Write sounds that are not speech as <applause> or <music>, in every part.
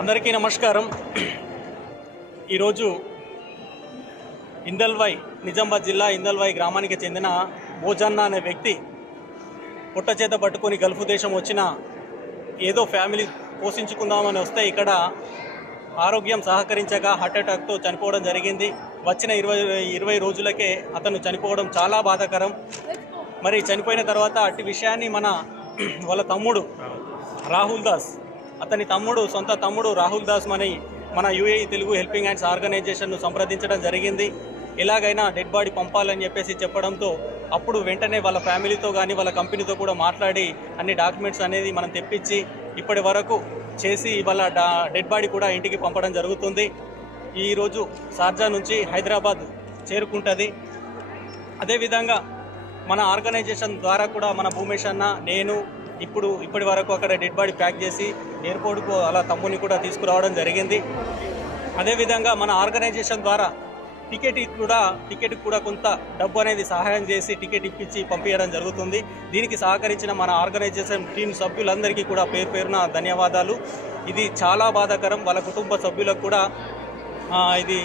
అందరికీ నమస్కారం. ఈరోజు ఇందల్వై నిజామాబాద్ జిల్లా ఇందల్వై గ్రామానికి చెందిన భోజన్న అనే వ్యక్తి పుట్ట చేత పట్టుకొని గల్ఫ్ దేశం వచ్చిన ఏదో ఫ్యామిలీ పోషించుకుందామని వస్తే ఇక్కడ ఆరోగ్యం సహకరించక హార్ట్ అటాక్తో చనిపోవడం జరిగింది. వచ్చిన ఇరవై ఇరవై రోజులకే అతను చనిపోవడం చాలా బాధాకరం. మరి చనిపోయిన తర్వాత అట్టి విషయాన్ని మన వాళ్ళ తమ్ముడు రాహుల్ దాస్ అతని తమ్ముడు సొంత తమ్ముడు రాహుల్ దాస్ మని మన U A Telugu helping hands ఆర్గనైజేషన్ను సంప్రదించడం జరిగింది. ఎలాగైనా డెడ్ బాడీ పంపాలని చెప్పేసి చెప్పడంతో అప్పుడు వెంటనే వాళ్ళ ఫ్యామిలీతో కానీ వాళ్ళ కంపెనీతో కూడా మాట్లాడి అన్ని డాక్యుమెంట్స్ అనేది మనం తెప్పించి ఇప్పటి వరకు చేసి వాళ్ళ డా డెడ్ బాడీ కూడా ఇంటికి పంపడం జరుగుతుంది. ఈరోజు షార్జా నుంచి హైదరాబాద్ చేరుకుంటుంది. అదేవిధంగా మన ఆర్గనైజేషన్ ద్వారా కూడా మన భూమేష్ అన్న నేను ఇప్పుడు ఇప్పటి వరకు అక్కడ డెడ్ బాడీ ప్యాక్ చేసి ఎయిర్పోర్ట్కు అలా తమ్ముని కూడా తీసుకురావడం జరిగింది. అదేవిధంగా మన ఆర్గనైజేషన్ ద్వారా టికెట్ కూడా టికెట్ కూడా కొంత డబ్బు అనేది సహాయం చేసి టికెట్ ఇప్పించి పంపించడం జరుగుతుంది. దీనికి సహకరించిన మన ఆర్గనైజేషన్ టీం సభ్యులందరికీ కూడా పేరు పేరున ధన్యవాదాలు. ఇది చాలా బాధాకరం. వాళ్ళ కుటుంబ సభ్యులకు కూడా ఇది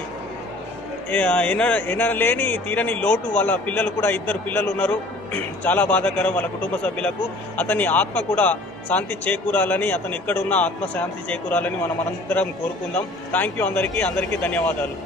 ఎనలేని తీరని లోటు వాళ్ళ పిల్లలు కూడా ఇద్దరు పిల్లలు ఉన్నారు. <clears throat> చాలా బాధాకరం వాళ్ళ కుటుంబ సభ్యులకు. అతని ఆత్మ కూడా శాంతి చేకూరాలని అతను ఎక్కడున్నా ఆత్మ శాంతి చేకూరాలని మనం అందరం కోరుకుందాం. థ్యాంక్ యూ అందరికీ అందరికీ ధన్యవాదాలు.